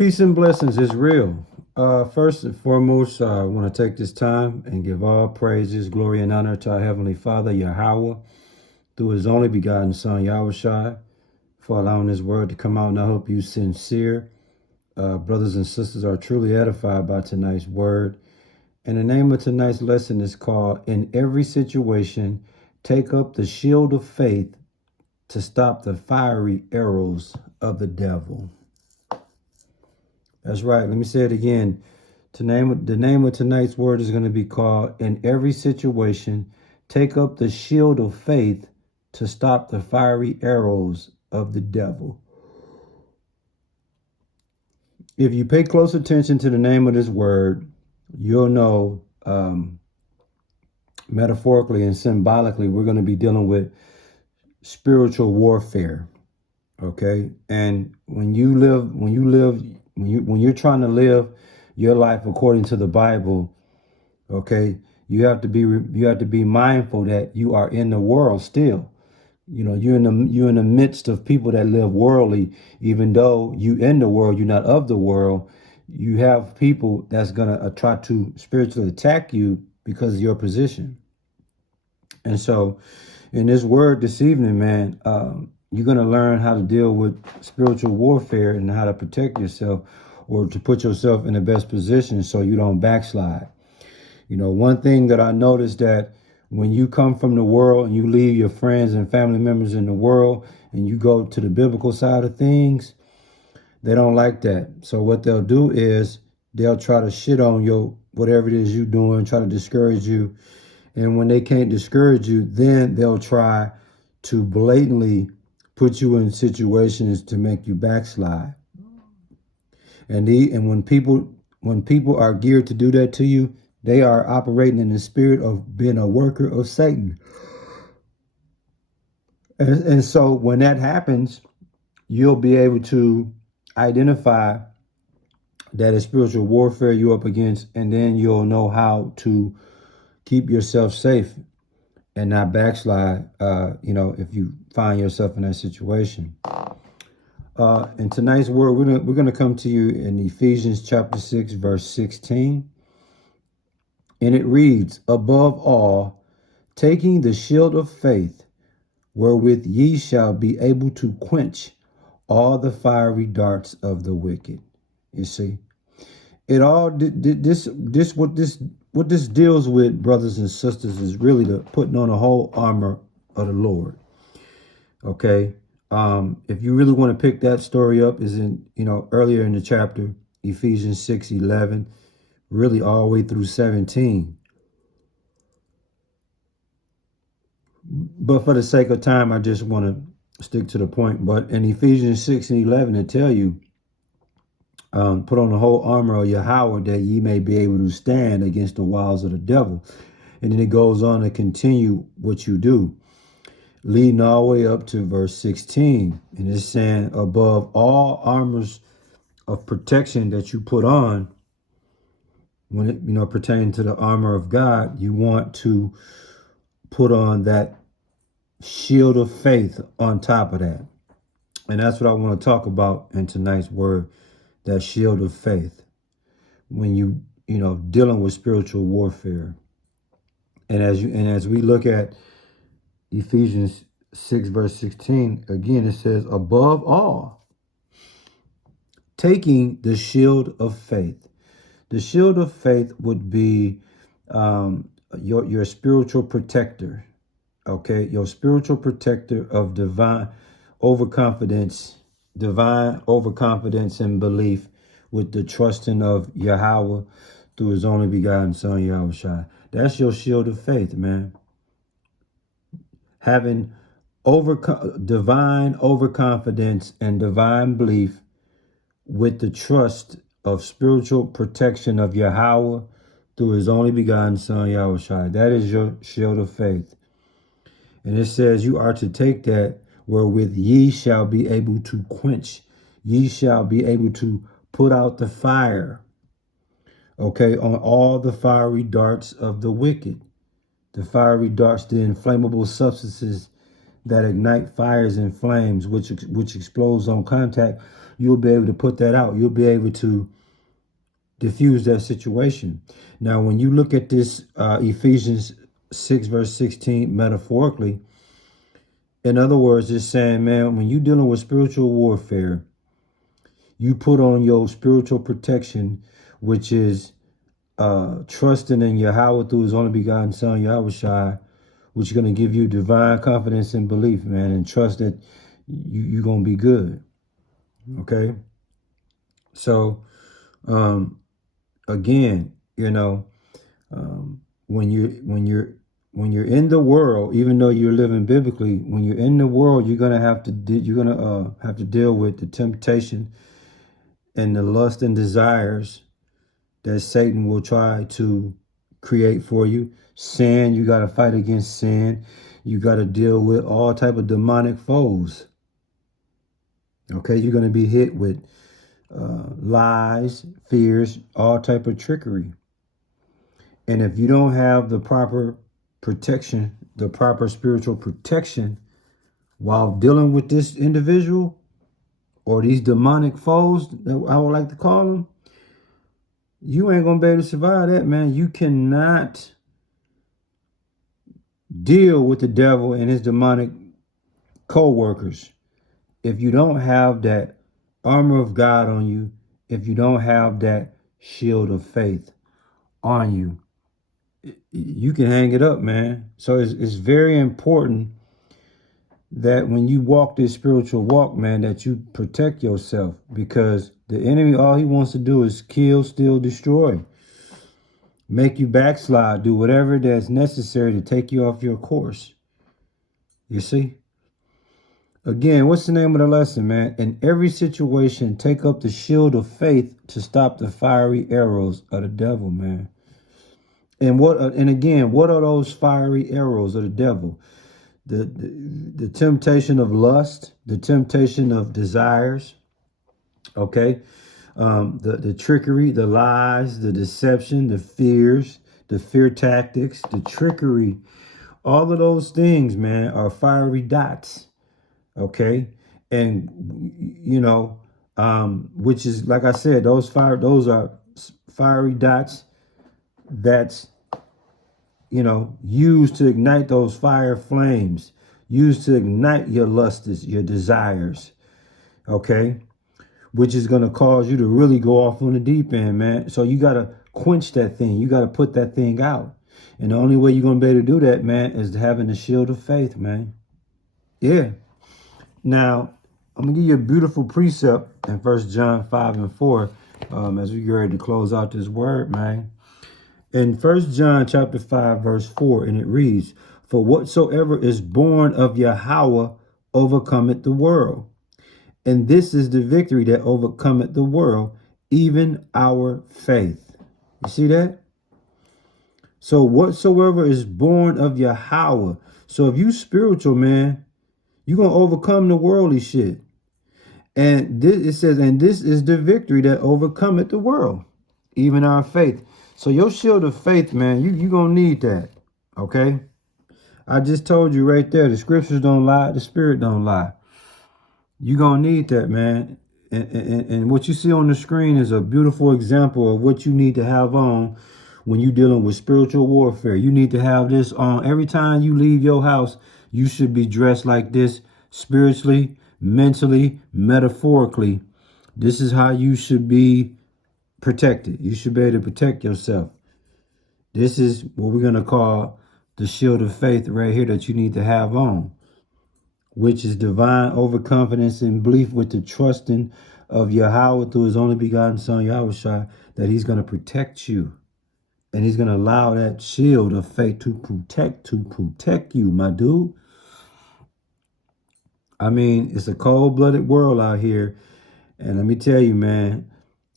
Peace and blessings is real. First and foremost, I want to take this time and give all praises, glory, and honor to our Heavenly Father, Yahweh, through His only begotten Son, Yahushai, for allowing His word to come out. And I hope you sincere brothers and sisters are truly edified by tonight's word. And the name of tonight's lesson is called, In Every Situation, Take Up the Shield of Faith to Stop the Fiery Arrows of the Devil. That's right. Let me say it again. The name of tonight's word is going to be called, In Every Situation, Take Up the Shield of Faith to Stop the Fiery Arrows of the Devil. If you pay close attention to the name of this word, you'll know metaphorically and symbolically, we're going to be dealing with spiritual warfare. Okay. And when you're trying to live your life according to the Bible, okay, you have to be mindful that you are in the world still. You know, you're in the midst of people that live worldly. Even though you in the world, you're not of the world. You have people that's gonna try to spiritually attack you because of your position. And so, in this word this evening, man, you're gonna learn how to deal with spiritual warfare and how to protect yourself, or to put yourself in the best position so you don't backslide. You know, one thing that I noticed, that when you come from the world and you leave your friends and family members in the world and you go to the biblical side of things, they don't like that. So what they'll do is they'll try to shit on your whatever it is you're doing, try to discourage you. And when they can't discourage you, then they'll try to blatantly put you in situations to make you backslide. And when people are geared to do that to you, they are operating in the spirit of being a worker of Satan. And so when that happens, you'll be able to identify that is spiritual warfare you're up against, and then you'll know how to keep yourself safe and not backslide, if you find yourself in that situation. In tonight's word, we're gonna come to you in Ephesians chapter 6, verse 16. And it reads, Above all, taking the shield of faith, wherewith ye shall be able to quench all the fiery darts of the wicked. You see, it all what this deals with, brothers and sisters, is really the putting on the whole armor of the Lord. Okay. If you really want to pick that story up, is in, earlier in the chapter, Ephesians 6:11, really all the way through 17. But for the sake of time, I just want to stick to the point. But in Ephesians 6:11, it tell you, put on the whole armor of Yahweh, that ye may be able to stand against the wiles of the devil. And then it goes on to continue what you do, leading all the way up to verse 16. And it's saying, above all armors of protection that you put on, when it, pertaining to the armor of God, you want to put on that shield of faith on top of that. And that's what I want to talk about in tonight's word, that shield of faith, when dealing with spiritual warfare. And as we look at Ephesians 6 verse 16, again, it says, above all, taking the shield of faith. The shield of faith would be your spiritual protector. Okay, your spiritual protector of divine overconfidence and belief, with the trusting of Yahweh through His only begotten Son, Yahushua. That's your shield of faith, man. Having divine overconfidence and divine belief with the trust of spiritual protection of Yahweh through His only begotten Son, Yahushua. That is your shield of faith. And it says you are to take that, wherewith ye shall be able to quench. Ye shall be able to put out the fire, okay, on all the fiery darts of the wicked. The fiery darts, the inflammable substances that ignite fires and flames, which explodes on contact, you'll be able to put that out. You'll be able to diffuse that situation. Now, when you look at this Ephesians 6 verse 16 metaphorically, in other words, it's saying, man, when you're dealing with spiritual warfare, you put on your spiritual protection, which is trusting in Yahweh through his only begotten son, Yahweh Shai, which is going to give you divine confidence and belief, man, and trust that you're going to be good. Okay? So, again, you know, when you're in the world, even though you're living biblically, when you're in the world, you're gonna have to deal with the temptation and the lust and desires that Satan will try to create for you. Sin, you got to fight against sin. You got to deal with all type of demonic foes. Okay, you're going to be hit with lies, fears, all type of trickery. And if you don't have the proper protection, the proper spiritual protection while dealing with this individual or these demonic foes, I would like to call them, you ain't going to be able to survive that, man. You cannot deal with the devil and his demonic co-workers if you don't have that armor of God on you, if you don't have that shield of faith on you. You can hang it up, man. So it's very important that when you walk this spiritual walk, man, that you protect yourself, because the enemy, all he wants to do is kill, steal, destroy, make you backslide, do whatever that's necessary to take you off your course. You see? Again, what's the name of the lesson, man? In every situation, take up the shield of faith to stop the fiery arrows of the devil, man. And again, what are those fiery arrows of the devil? The temptation of lust, the temptation of desires, okay? The trickery, the lies, the deception, the fears, the fear tactics, the trickery, all of those things, man, are fiery dots, okay? And, you know, which is, like I said, those are fiery dots that's, you know, used to ignite those fire flames, used to ignite your lusts, your desires, okay? Which is going to cause you to really go off on the deep end, man. So you got to quench that thing. You got to put that thing out. And the only way you're going to be able to do that, man, is having the shield of faith, man. Yeah. Now, I'm going to give you a beautiful precept in 1 John 5 and 4 as we get ready to close out this word, man. In 1 John chapter 5, verse 4, and it reads, "For whatsoever is born of Yahweh overcometh the world. And this is the victory that overcometh the world, even our faith." You see that? So whatsoever is born of Yahweh. So if you spiritual, man, you're going to overcome the worldly shit. And it says, and this is the victory that overcometh the world, even our faith. So your shield of faith, man, you're going to need that, okay? I just told you right there, the scriptures don't lie, the spirit don't lie. You're going to need that, man. And what you see on the screen is a beautiful example of what you need to have on when you're dealing with spiritual warfare. You need to have this on. Every time you leave your house, you should be dressed like this, spiritually, mentally, metaphorically. This is how you should be protected. You should be able to protect yourself. This is what we're going to call the shield of faith right here that you need to have on, which is divine overconfidence and belief with the trusting of Yahweh through his only begotten son, Yahweh Shai, that he's going to protect you. And he's going to allow that shield of faith to protect you, my dude. I mean, it's a cold-blooded world out here. And let me tell you, man,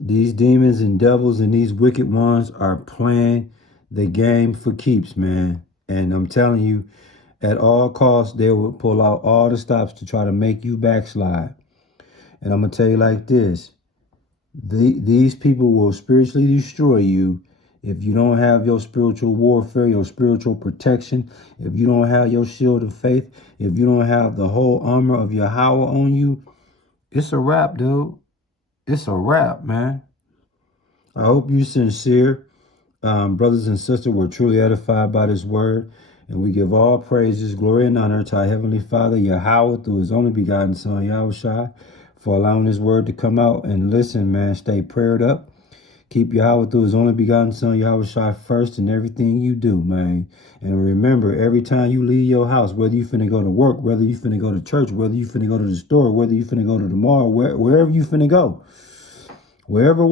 these demons and devils and these wicked ones are playing the game for keeps, man. And I'm telling you, at all costs, they will pull out all the stops to try to make you backslide. And I'm going to tell you like this. These people will spiritually destroy you If you don't have your spiritual warfare, your spiritual protection, if you don't have your shield of faith, if you don't have the whole armor of Yahweh on you, it's a wrap, dude. It's a wrap, man. I hope you sincere. Brothers and sisters, we're truly edified by this word. And we give all praises, glory, and honor to our Heavenly Father, Yahweh, through his only begotten Son, Yahushua, for allowing this word to come out. And listen, man, stay prayed up. Keep Yahweh through his only begotten Son, Yahushua, first in everything you do, man. And remember, every time you leave your house, whether you finna go to work, whether you finna go to church, whether you finna go to the store, whether you finna go to the mall, wherever you finna go, wherever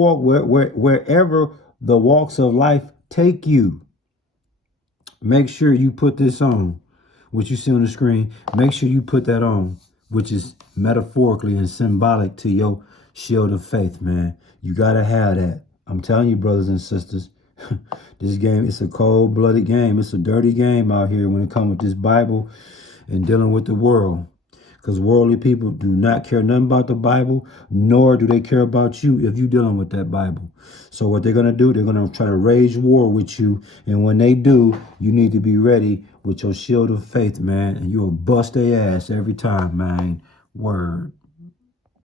the walks of life take you, make sure you put this on, what you see on the screen. Make sure you put that on, which is metaphorically and symbolic to your shield of faith, man. You got to have that. I'm telling you, brothers and sisters, this game, it's a cold-blooded game. It's a dirty game out here when it comes with this Bible and dealing with the world. Because worldly people do not care nothing about the Bible, nor do they care about you if you're dealing with that Bible. So what they're going to do, they're going to try to wage war with you. And when they do, you need to be ready with your shield of faith, man. And you'll bust their ass every time, man. Word.